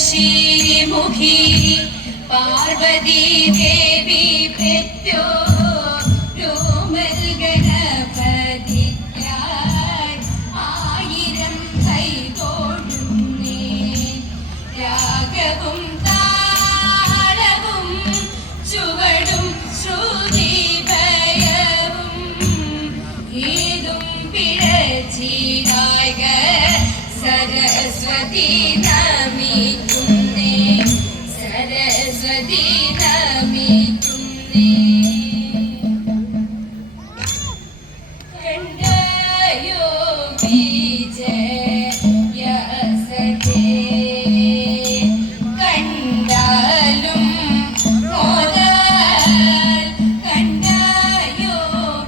ശശിമുഖി പാർവതി ദേവി പെറ്റോ രോമൽ ഗണപതിക്കായി 1000 കൈകോടുന്നേ രാഗവും താളവും ചുവടും ശ്രുതിഭയവും ഏതും പിഴച്ചിരായ സരസ്വതി നമിക്കുന്നേ സരസ്വതി നമിക്കുന്നേ കണ്ടയോ വിജയസതേ കണ്ടാലും മോദൽ കണ്ടയോ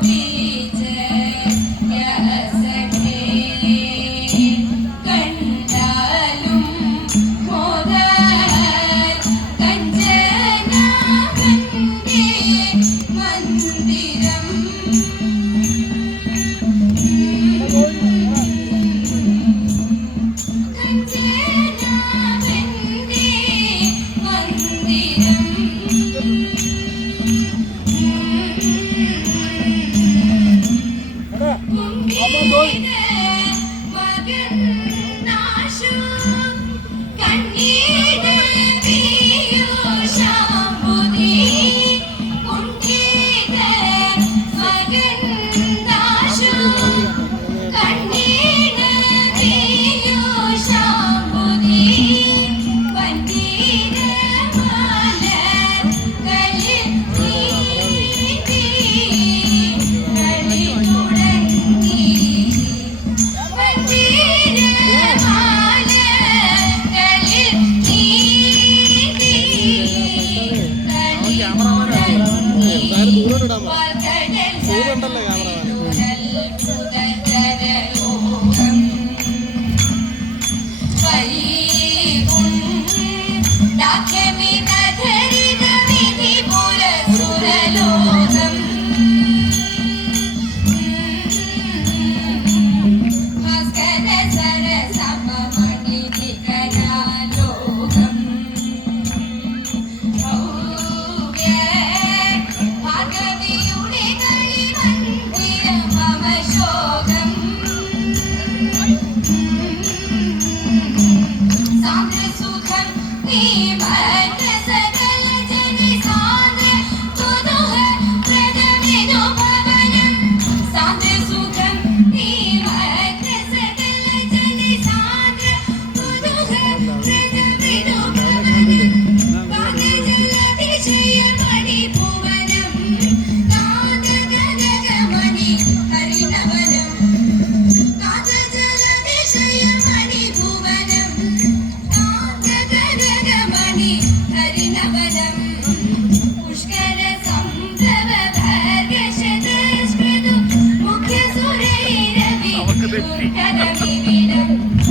വിജയസതേ കണ്ടാലും മോദൽ കഞ്ചനവന്റെ മന്ദിരം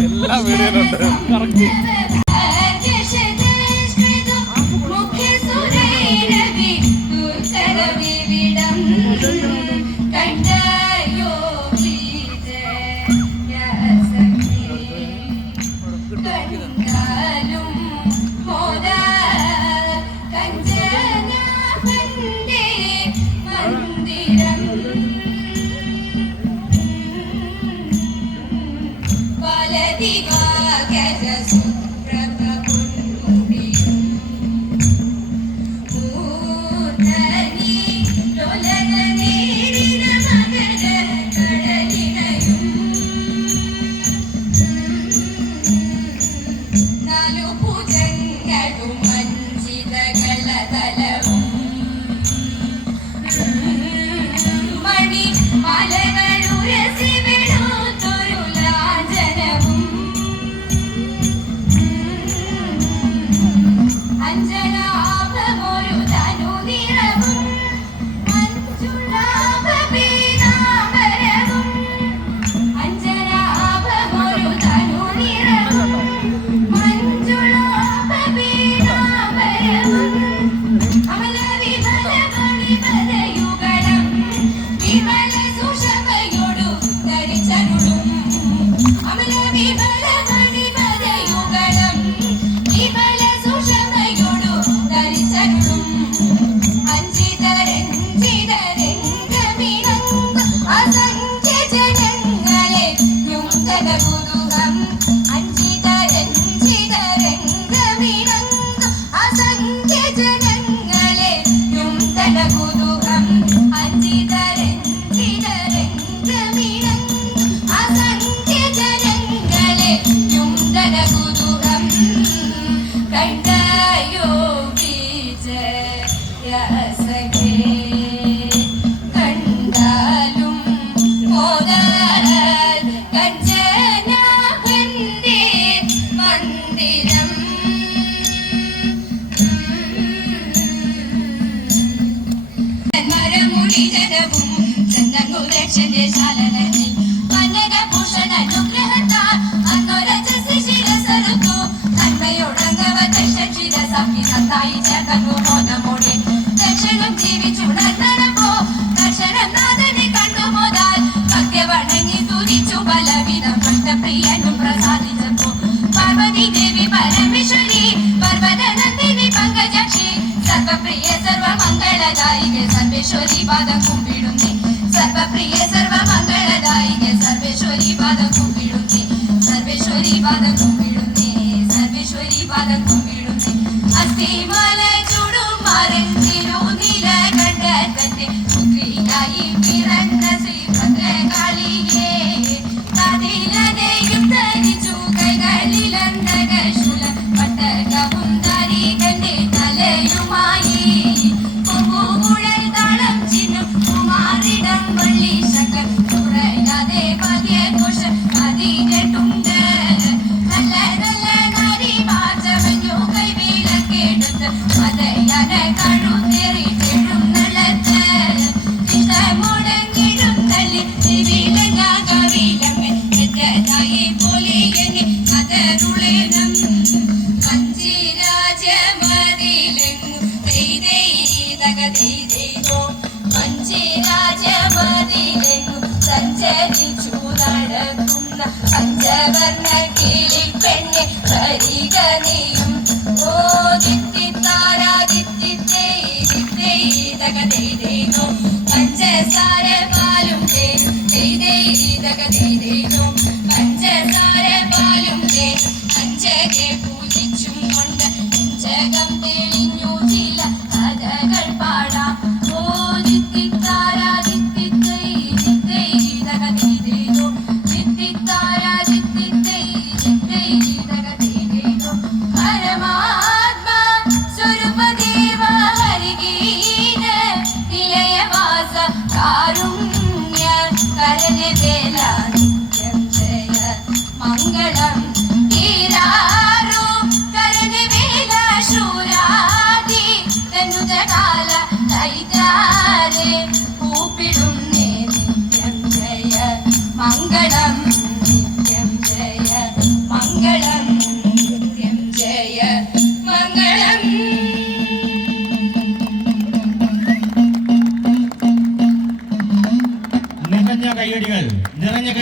എല്ലാ വീഡിയോയിലുണ്ട് കറക്റ്റ്. Diva, get us. മണിമലയുഗളം വിമല സുഷമയോടു ധരിച്ചരുളും അമല വിമല മണിമലയുഗളം വിമല സുഷമയോടു ധരിച്ചരുളും അഞ്ചിതരഞ്ജിതരംഗമിണങ്ങും അസംഖ്യ ജനങ്ങളെ യുക്തകുതുകം അഞ്ചിതരഞ്ജിതരംഗമിണങ്ങും അസംഖ്യ ജനങ്ങളെ യുക്തകുതുകം അഞ്ചിതരഞ്ജിതരംഗമിണങ്ങും അസംഖ്യ ജനങ്ങളെ യുക്തകുതുകം കണ്ടയോ വിജയസഖേ കണ്ടാലും മോദാൽ കഞ്ചനാഭന്റെ മന്ദിരം മരമുടിജനവും ചന്ദനുദക്ഷന്റെ ശാലനത്തിൽ വനകഭൂഷണനുഗ്രഹത്താൽ അന്നൊരജസ് ശിരസറുത്തു നന്മയോടങ്ങവ ദക്ഷശിരസാക്കി നന്നായി ചേർന്നു മോദമോടെ ദക്ഷണം ജീവിച്ചുണർന്നപ്പോ ദക്ഷണം നാഥനെ കണ്ടു മോദാൽ ഭക്തി വണങ്ങി തുതിച്ചു ബലവിധം ഭക്തപ്രിയനും പ്രസാദിച്ചപ്പോ പാർവതി ദേവി പരമേശ്വരി പർവ്വതനന്ദിനി പങ്കജാക്ഷി സർവപ്രിയ സർവമംഗളദായികെ സർവേശ്വരി പാദം കുമ്പിടുന്നേ സർവപ്രിയ സർവമംഗളദായികെ സർവേശ്വരി പാദം കുമ്പിടുന്നേ സർവേശ്വരി പാദം കുമ്പിടുന്നേ സർവേശ്വരി പാദം കുമ്പിടുന്നേ അസ്ഥിമല ചൂടും മരത്തിലൂന്നില കണ്ട തന്റെ പുത്രിയായി പിറന്ന ശ്രീഭദ്രകാളിയേ കതിലനെയും ധരിച്ചു കൈകളിലന്തകശൂല പട്ടകവും ധരികന്റെ തലയുമായി പൂമുഴൽ താളം ചിന്നും കുമാരിടം വള്ളി ശങ്കർ കുറയാതെ പതിയെ കോശ പതിനെട്ടുണ്ട് നല്ല നല്ല നാരി മാറ്റവഞ്ഞു കൈവിലക്കെടുത്ത് മതയന കഴുതേറി എഴുന്നള്ളത്ത് ഇഷ്ടമുടങ്ങിടും തല്ലി വിലങ്ങാകവിലമ്മൻ എത്തതായി പൊലിയങ്ങി കതറുളേണം പഞ്ചിരാജമതിലെങ്ങും ദൈതൈതകോ പഞ്ചിരാജമതിലെങ്ങും സഞ്ചരിച്ചു നടക്കുന്ന പഞ്ചവർണ്ണ കിളിപ്പെണ്ണെ വരിക നീയും ഓ ദിത്തിത്താരാദിത്തിത്തൈതകോ പഞ്ചസാര പാലും തേനും ദൈതൈതകോ പഞ്ചസാര പാലും തേനും അഞ്ചകെ പൂജിച്ചും കൊണ്ട് അഞ്ചകം തെളിഞ്ഞു ചില കഥകൾ പാടാം ഓ ദിത്തിത്താരാദിത്തിത്തൈതകോ ദിത്തിത്താരാദിത്തിത്തൈതകോ പരമാത്മാ സ്വരൂപദേവ ഹരിഗീന നിലയവാസ കാരുണ്യ കരനവേല നിത്യം ജയ മംഗളം ഈരാരോ കരനവേല ശൂരാദി തനുജകാല ദൈതാരെ കൂപ്പിടുന്നേ നിത്യം ജയ മംഗളം നിത്യം ജയ മംഗളം നിത്യം ജയ മംഗളം നിറഞ്ഞ കൈയടികൾ നിറഞ്ഞ കൈ